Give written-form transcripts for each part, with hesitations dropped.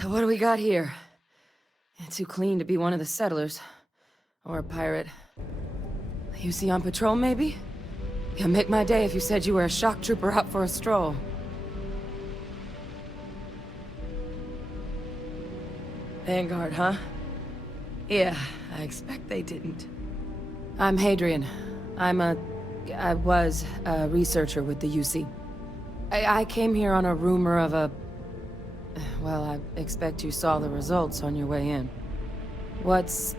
So what do we got here? Too clean to be one of the settlers. Or a pirate. You see on patrol, maybe? You'd make my day if you said you were a shock trooper out for a stroll. Vanguard, huh? Yeah, I expect they didn't. I'm Hadrian. I was a researcher with the UC. I came here on a rumor of a... Well, I expect you saw the results on your way in. What's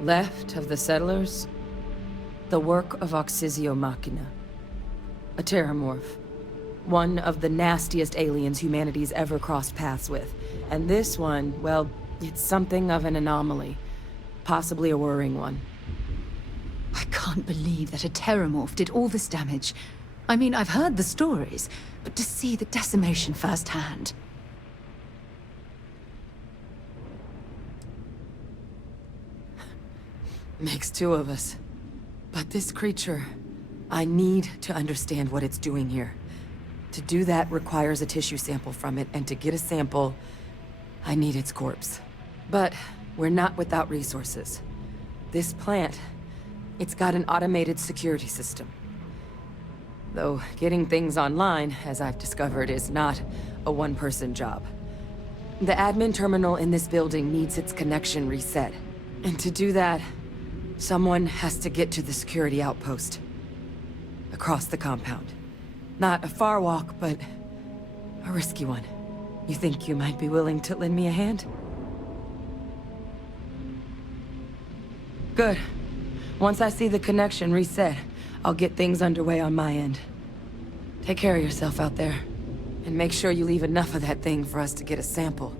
left of the settlers? The work of Oxysio Machina. A terramorph. One of the nastiest aliens humanity's ever crossed paths with. And this one, well, it's something of an anomaly. Possibly a worrying one. I can't believe that a terramorph did all this damage. I mean, I've heard the stories, but to see the decimation firsthand... Makes two of us. But this creature, I need to understand what it's doing here. To do that requires a tissue sample from it, and to get a sample, I need its corpse. But we're not without resources. This plant, it's got an automated security system. Though getting things online, as I've discovered, is not a one-person job. The admin terminal in this building needs its connection reset. And to do that, someone has to get to the security outpost. Across the compound. Not a far walk, but a risky one. You think you might be willing to lend me a hand? Good. Once I see the connection reset, I'll get things underway on my end. Take care of yourself out there. And make sure you leave enough of that thing for us to get a sample.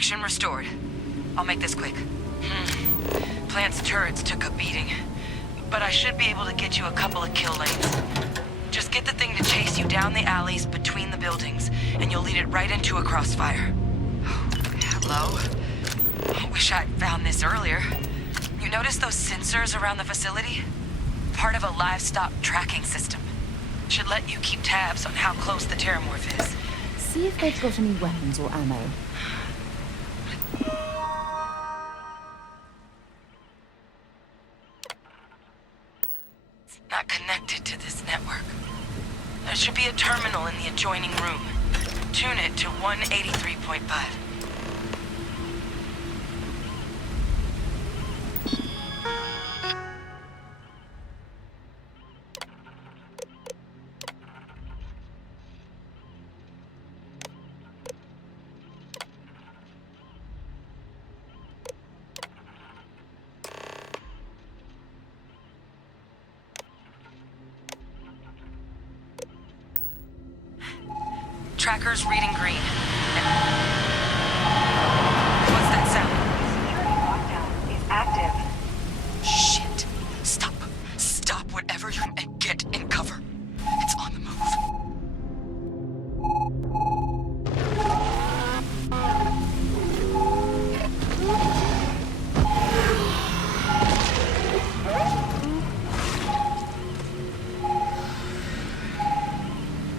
Traction restored. I'll make this quick. Plant's turrets took a beating, but I should be able to get you a couple of kill lanes. Just get the thing to chase you down the alleys between the buildings, and you'll lead it right into a crossfire. Hello? Wish I'd found this earlier. You notice those sensors around the facility? Part of a livestock tracking system. Should let you keep tabs on how close the Terramorph is. See if they've got any weapons or ammo. Not connected to this network. There should be a terminal in the adjoining room. Tune it to 183.5. Tracker's reading green. What's that sound? Security lockdown is active. Shit. Stop. Stop whatever you're and get in cover. It's on the move.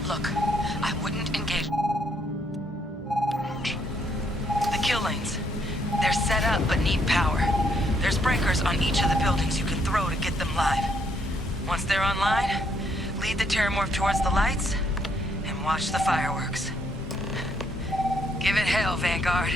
Look, I wouldn't engage. The kill lanes. They're set up but need power. There's breakers on each of the buildings you can throw to get them live. Once they're online, lead the Terramorph towards the lights and watch the fireworks. Give it hell, Vanguard.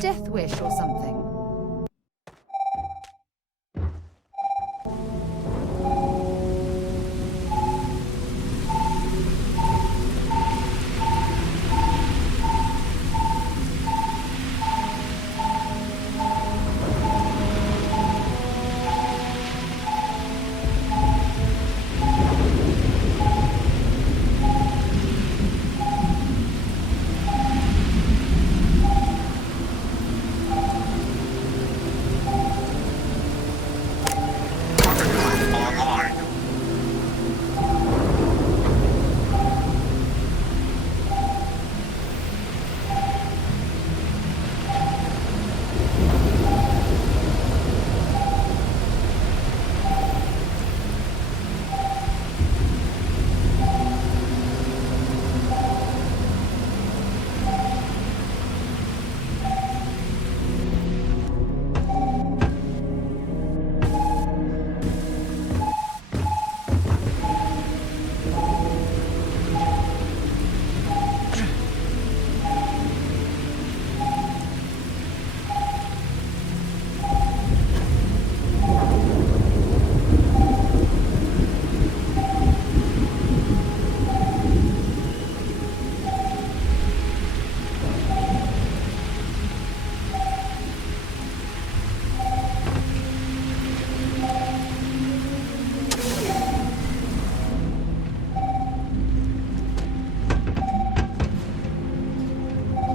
death wish or something?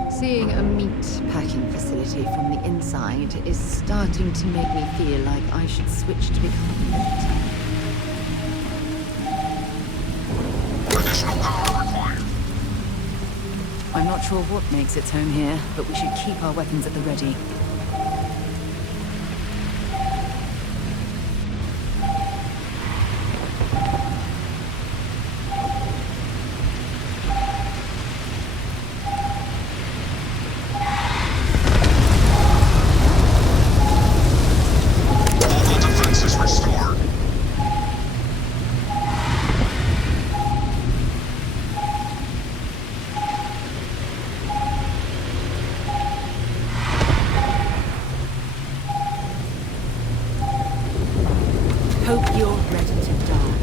Seeing a meat packing facility from the inside is starting to make me feel like I should switch to becoming meat. Additional power required. I'm not sure what makes its home here, but we should keep our weapons at the ready. Hope you're ready to die.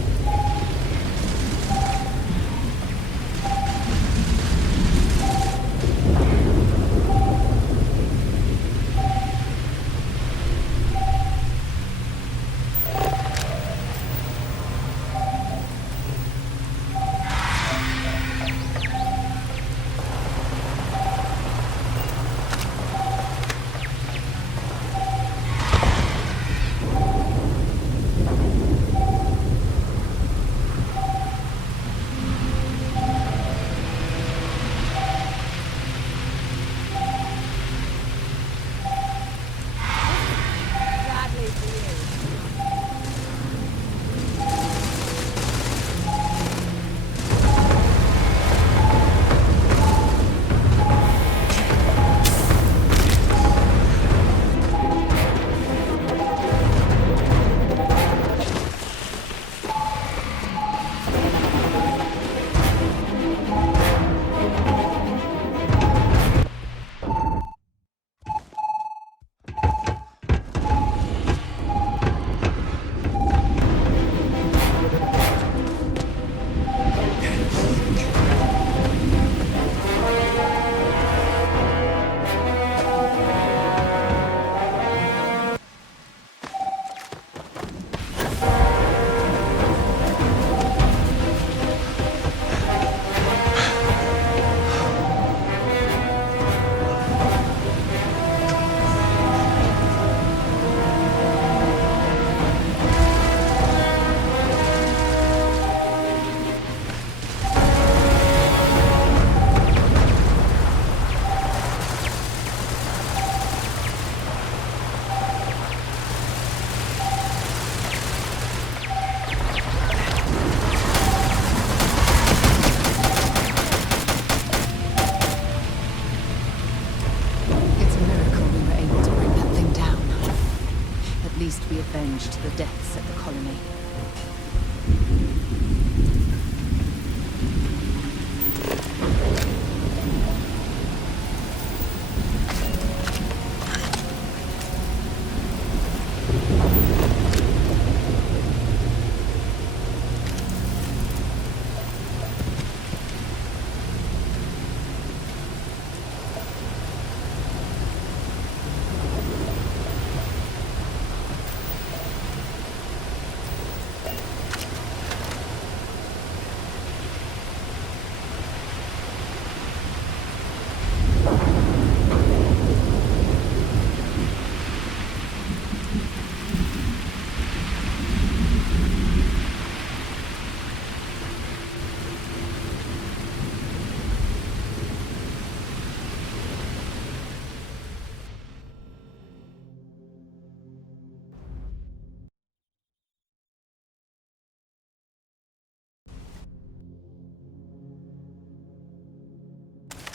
We avenged the deaths at the colony.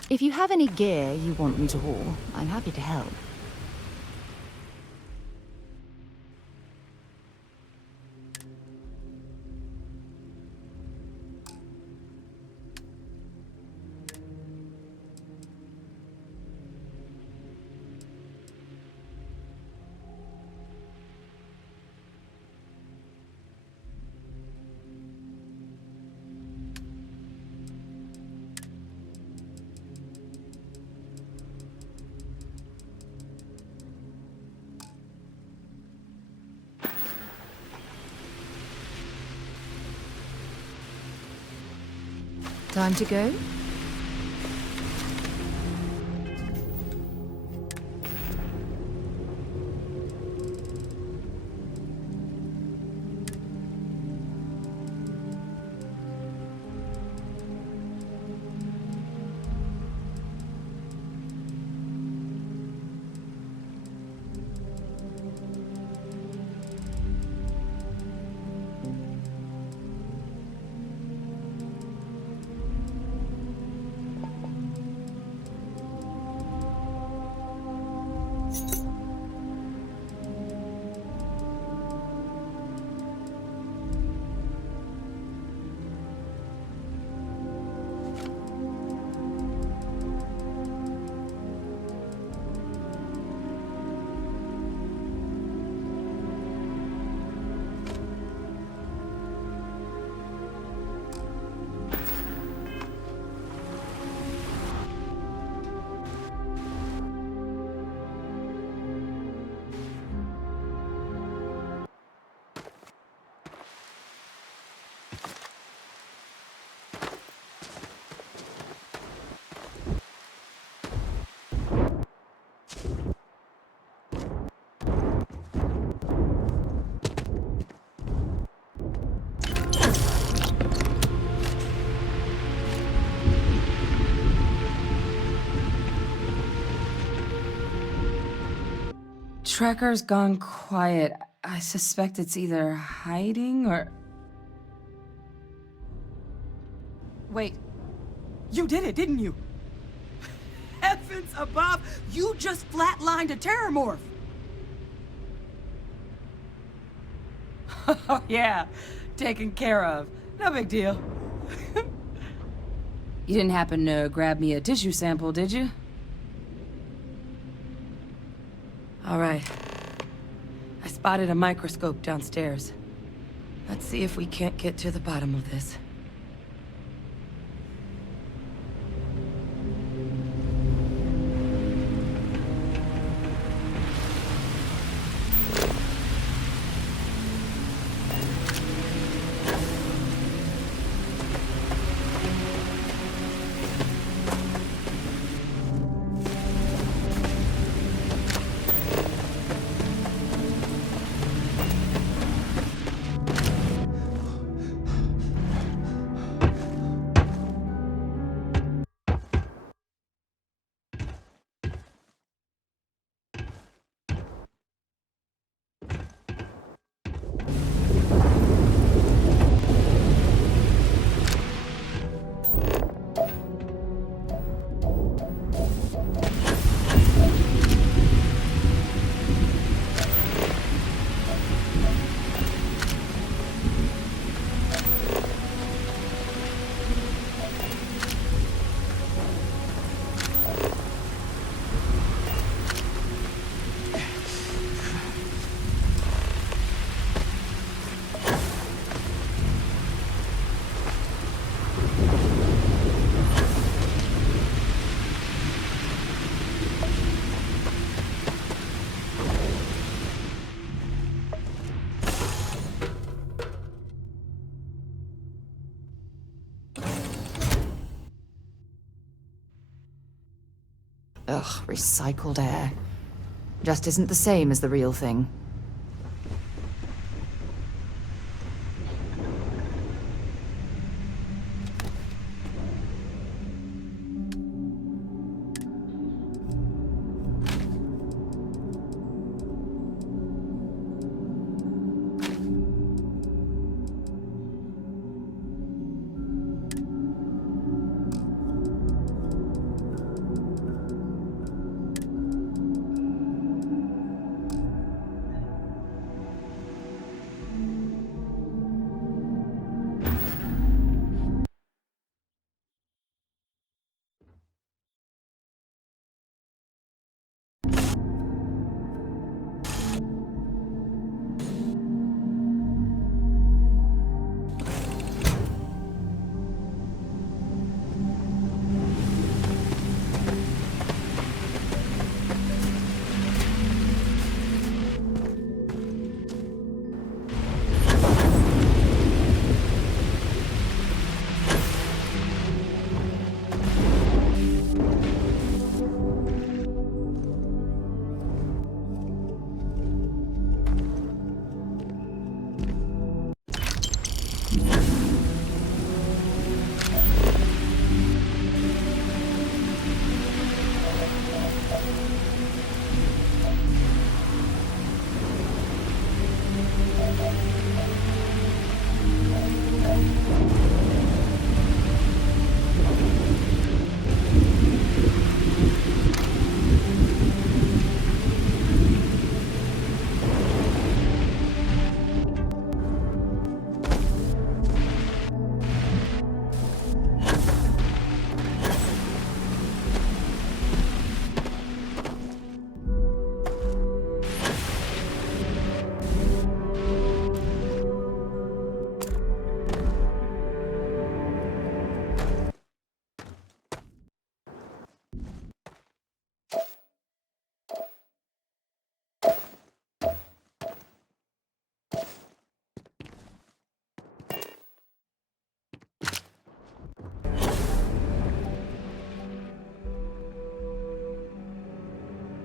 If you have any gear you want me to haul, I'm happy to help. Time to go? Tracker's gone quiet. I suspect it's either hiding or... Wait. You did it, didn't you? Heavens above! You just flatlined a terramorph! Oh, yeah. Taken care of. No big deal. You didn't happen to grab me a tissue sample, did you? All right. I spotted a microscope downstairs. Let's see if we can't get to the bottom of this. Ugh, recycled air. Just isn't the same as the real thing.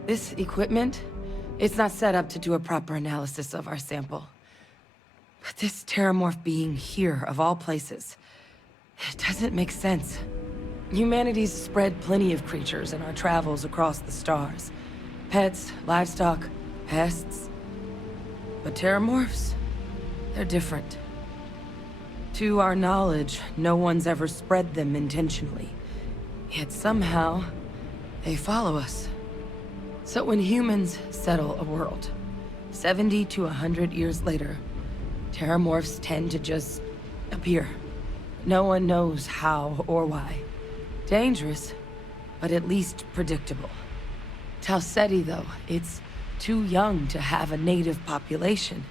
This equipment, it's not set up to do a proper analysis of our sample. But this terramorph being here, of all places, it doesn't make sense. Humanity's spread plenty of creatures in our travels across the stars. Pets, livestock, pests. But terramorphs, they're different. To our knowledge, no one's ever spread them intentionally. Yet somehow, they follow us. So when humans settle a world, 70 to 100 years later, terramorphs tend to just appear. No one knows how or why. Dangerous, but at least predictable. Talseti, though, it's too young to have a native population.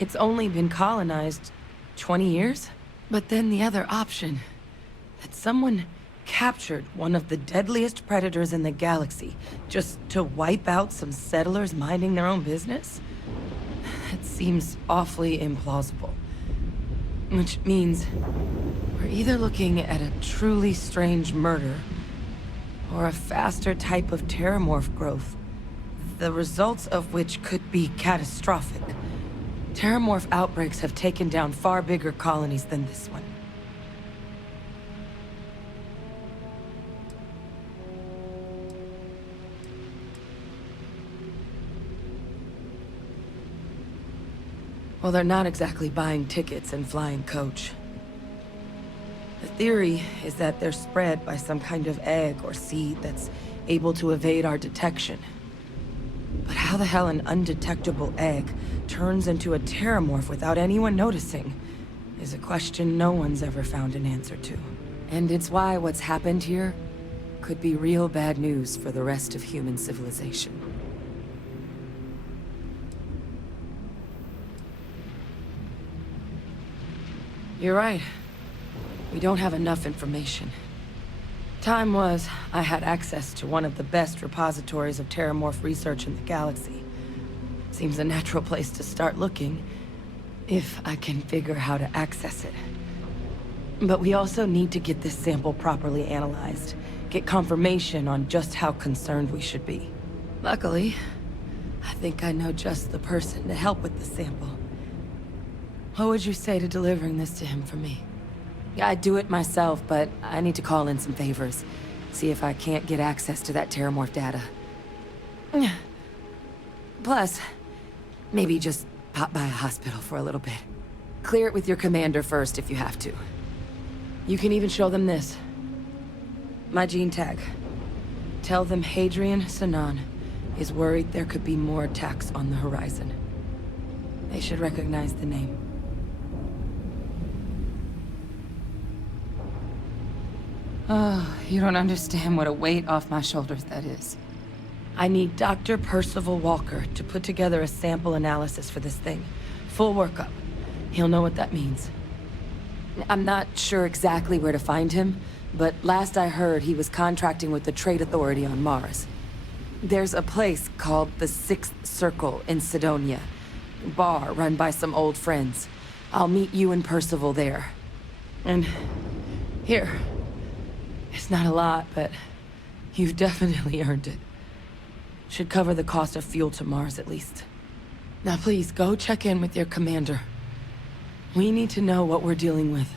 It's only been colonized 20 years? But then the other option, that someone captured one of the deadliest predators in the galaxy just to wipe out some settlers minding their own business? It seems awfully implausible. Which means we're either looking at a truly strange murder or a faster type of terramorph growth, the results of which could be catastrophic. Terramorph outbreaks have taken down far bigger colonies than this one. Well, they're not exactly buying tickets and flying coach. The theory is that they're spread by some kind of egg or seed that's able to evade our detection. But how the hell an undetectable egg turns into a terramorph without anyone noticing is a question no one's ever found an answer to. And it's why what's happened here could be real bad news for the rest of human civilization. You're right. We don't have enough information. Time was, I had access to one of the best repositories of terramorph research in the galaxy. Seems a natural place to start looking, if I can figure how to access it. But we also need to get this sample properly analyzed, get confirmation on just how concerned we should be. Luckily, I think I know just the person to help with the sample. What would you say to delivering this to him for me? Yeah, I'd do it myself, but I need to call in some favors. See if I can't get access to that terramorph data. Plus, maybe just pop by a hospital for a little bit. Clear it with your commander first if you have to. You can even show them this. My gene tag. Tell them Hadrian Sanan is worried there could be more attacks on the horizon. They should recognize the name. Oh, you don't understand what a weight off my shoulders that is. I need Dr. Percival Walker to put together a sample analysis for this thing. Full workup. He'll know what that means. I'm not sure exactly where to find him, but last I heard he was contracting with the Trade Authority on Mars. There's a place called the Sixth Circle in Sidonia. Bar run by some old friends. I'll meet you and Percival there. And here. It's not a lot, but you've definitely earned it. Should cover the cost of fuel to Mars at least. Now please, go check in with your commander. We need to know what we're dealing with.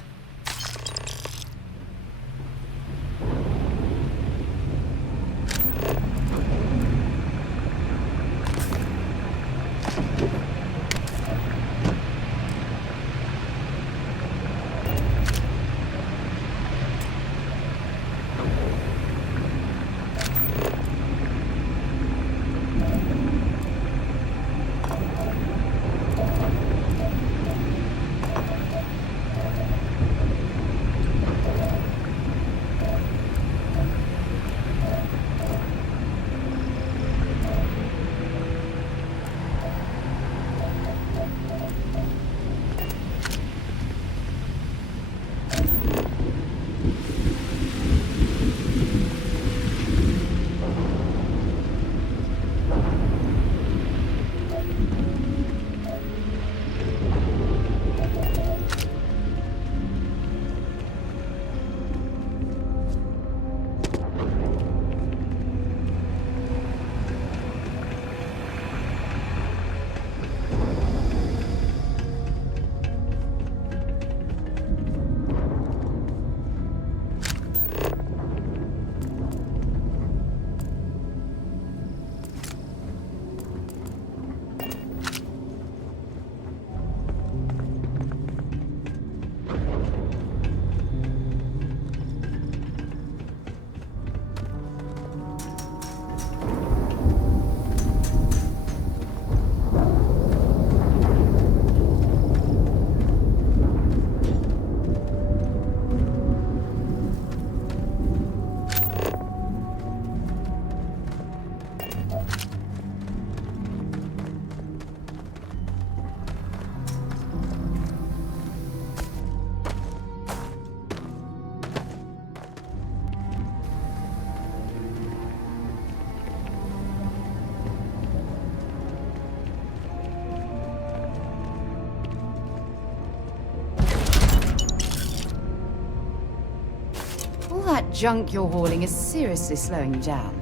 All that junk you're hauling is seriously slowing you down.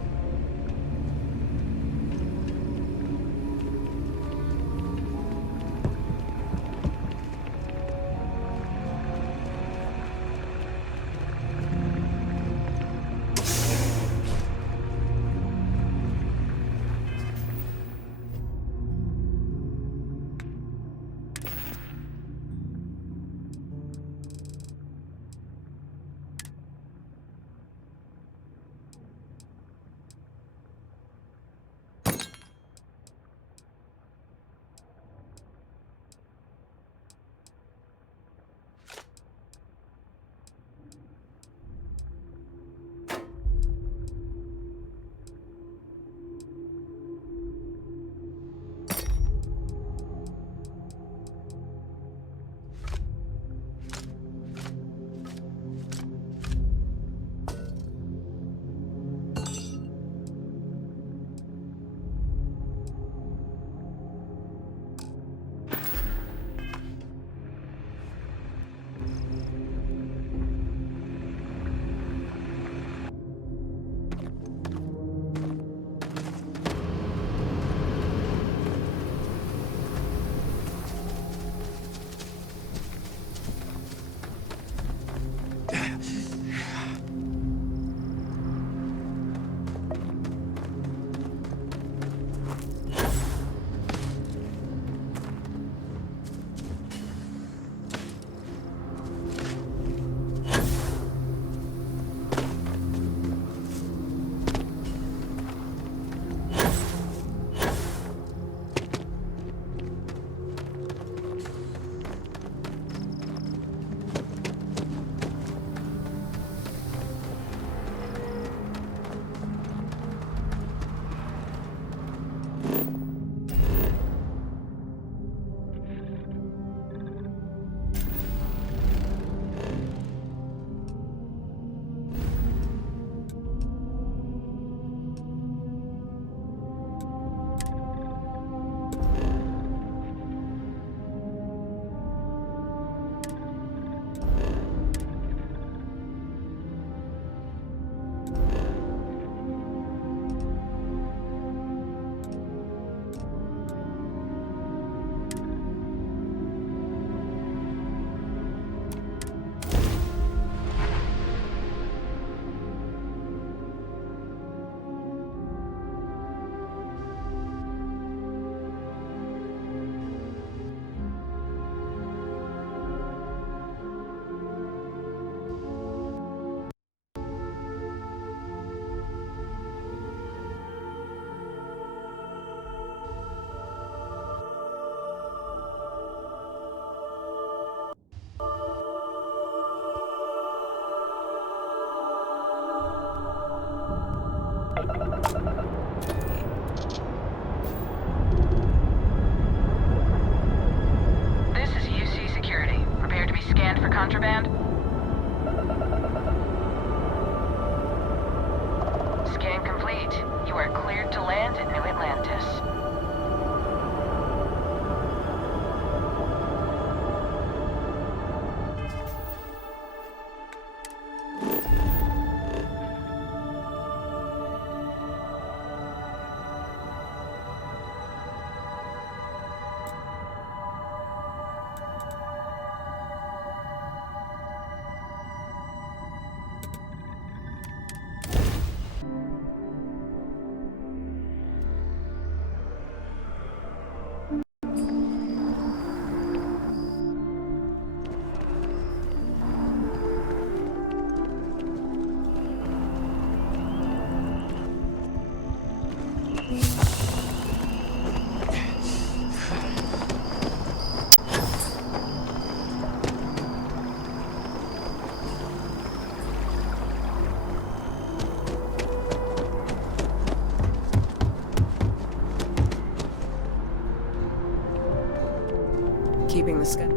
Keeping the sky.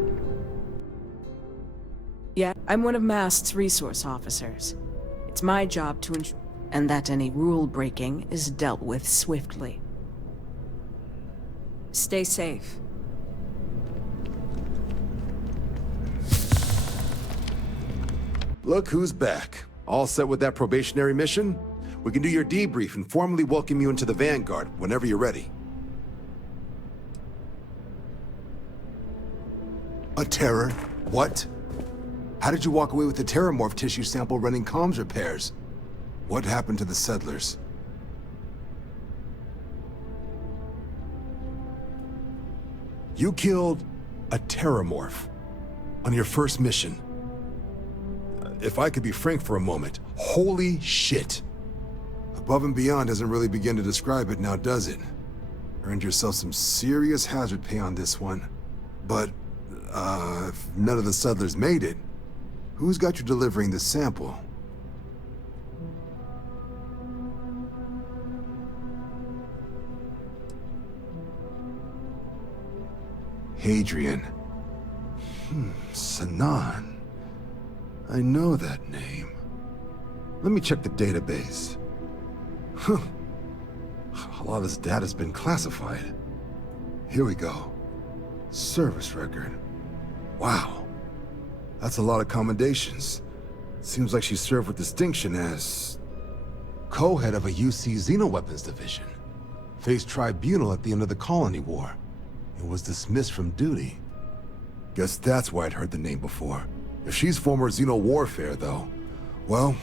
Yeah, I'm one of Mast's resource officers. It's my job to ensure and that any rule breaking is dealt with swiftly. Stay safe. Look who's back. All set with that probationary mission? We can do your debrief and formally welcome you into the Vanguard whenever you're ready. A terror? What? How did you walk away with the terramorph tissue sample running comms repairs? What happened to the settlers? You killed a terramorph on your first mission. If I could be frank for a moment, holy shit. Above and beyond doesn't really begin to describe it now, does it? Earned yourself some serious hazard pay on this one. But, if none of the settlers made it, who's got you delivering the sample? Hadrian. Sanan. I know that name. Let me check the database. Huh. A lot of this data's been classified. Here we go. Service record. Wow. That's a lot of commendations. Seems like she served with distinction as co-head of a UC Xenoweapons division. Faced tribunal at the end of the Colony War. And was dismissed from duty. Guess that's why I'd heard the name before. If she's former Xeno warfare, though, well,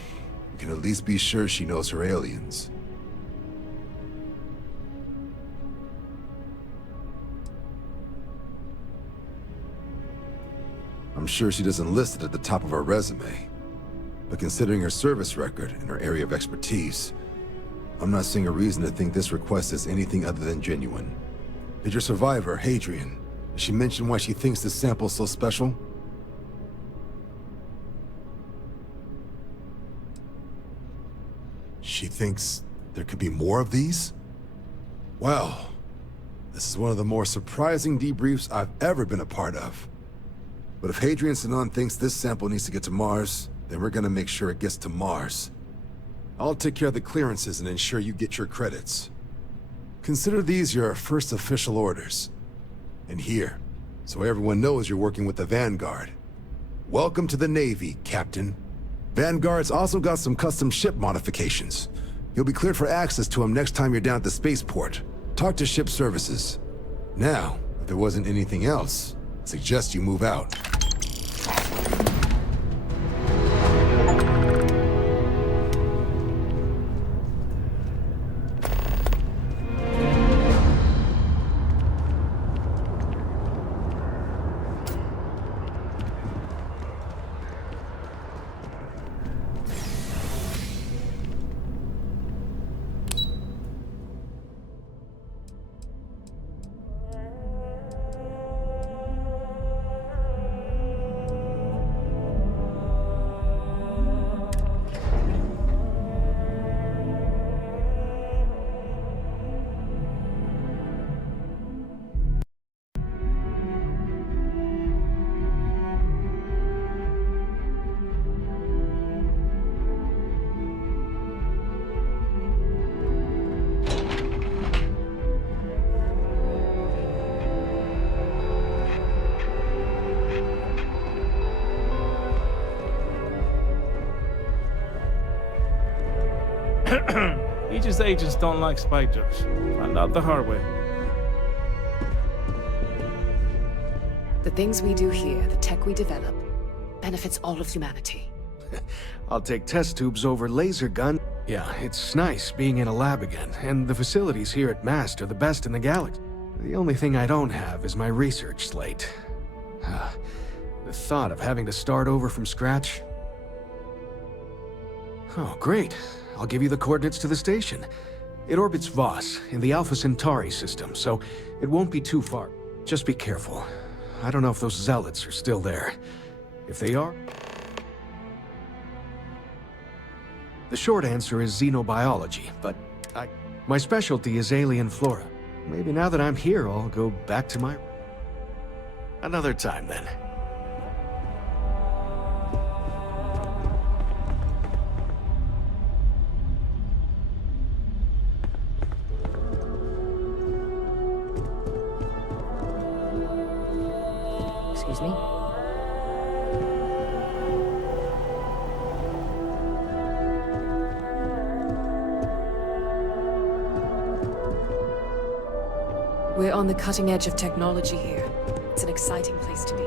we can at least be sure she knows her aliens. I'm sure she doesn't list it at the top of her resume. But considering her service record and her area of expertise, I'm not seeing a reason to think this request is anything other than genuine. Did your survivor, Hadrian, did she mention why she thinks this sample's so special? She thinks there could be more of these? Well, this is one of the more surprising debriefs I've ever been a part of. But if Hadrian Sanan thinks this sample needs to get to Mars, then we're gonna make sure it gets to Mars. I'll take care of the clearances and ensure you get your credits. Consider these your first official orders. And here, so everyone knows you're working with the Vanguard. Welcome to the Navy, Captain. Vanguard's also got some custom ship modifications. You'll be cleared for access to them next time you're down at the spaceport. Talk to ship services. Now, if there wasn't anything else, I suggest you move out. Aegis agents don't like spy jokes. Found out the hard way. The things we do here, the tech we develop, benefits all of humanity. I'll take test tubes over laser gun. Yeah, it's nice being in a lab again, and the facilities here at MAST are the best in the galaxy. The only thing I don't have is my research slate. The thought of having to start over from scratch. Oh, great. I'll give you the coordinates to the station. It orbits Voss in the Alpha Centauri system, so it won't be too far. Just be careful. I don't know if those zealots are still there. If they are... The short answer is xenobiology, but my specialty is alien flora. Maybe now that I'm here, I'll go back to my... Another time, then. Excuse me? We're on the cutting edge of technology here. It's an exciting place to be.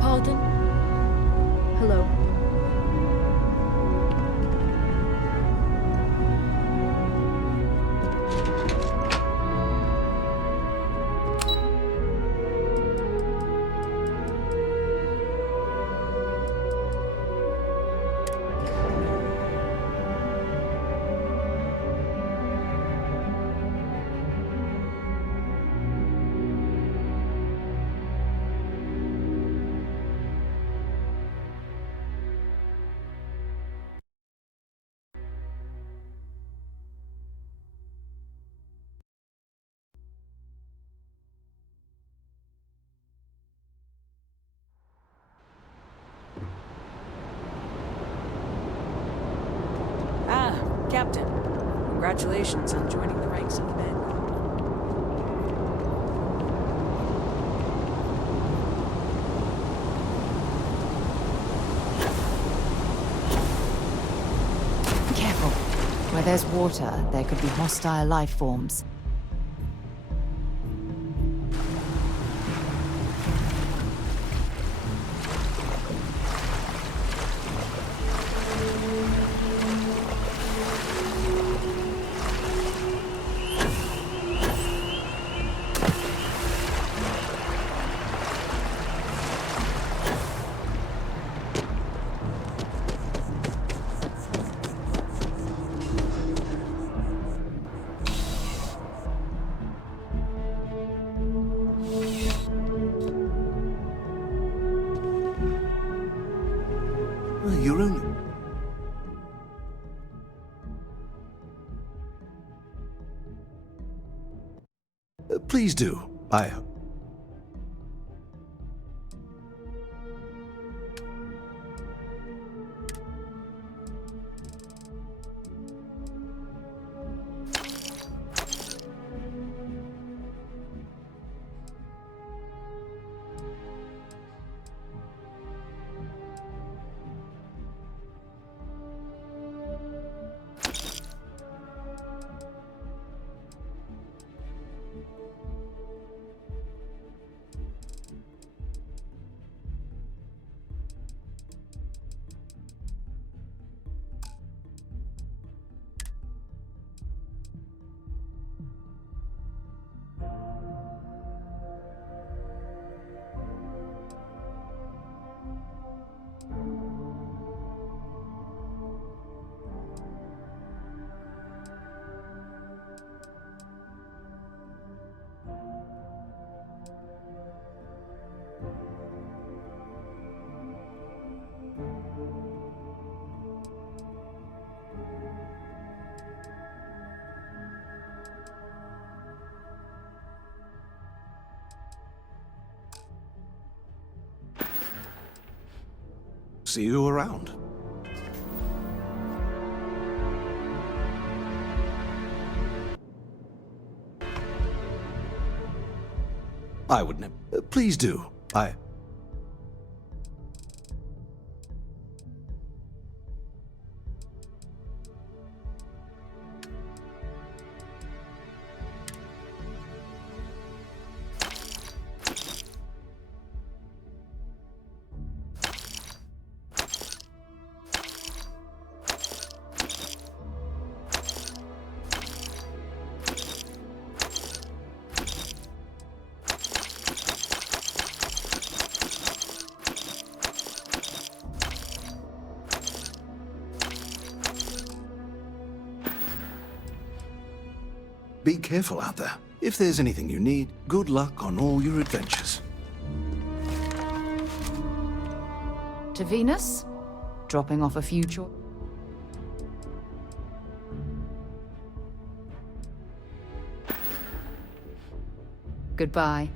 Pardon? Hello. Ah, Captain. Congratulations on joining the ranks of the Vanguard. Careful. Where there's water, there could be hostile life forms. You're only... Please do. See you around. I would never. Please do. Be careful out there. If there's anything you need, good luck on all your adventures. To Venus? Dropping off a few Goodbye.